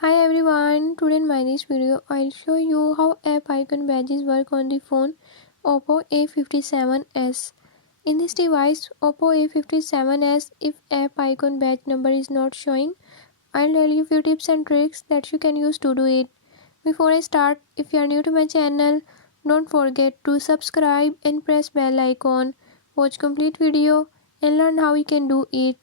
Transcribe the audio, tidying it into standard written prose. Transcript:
Hi everyone, today in my this video I'll show you how app icon badges work on the phone Oppo A57s. In this device Oppo A57s, if app icon badge number is not showing, I'll tell you few tips and tricks that you can use to do it. Before I start, if you are new to my channel, don't forget to subscribe and press bell icon. Watch complete video and learn how you can do it.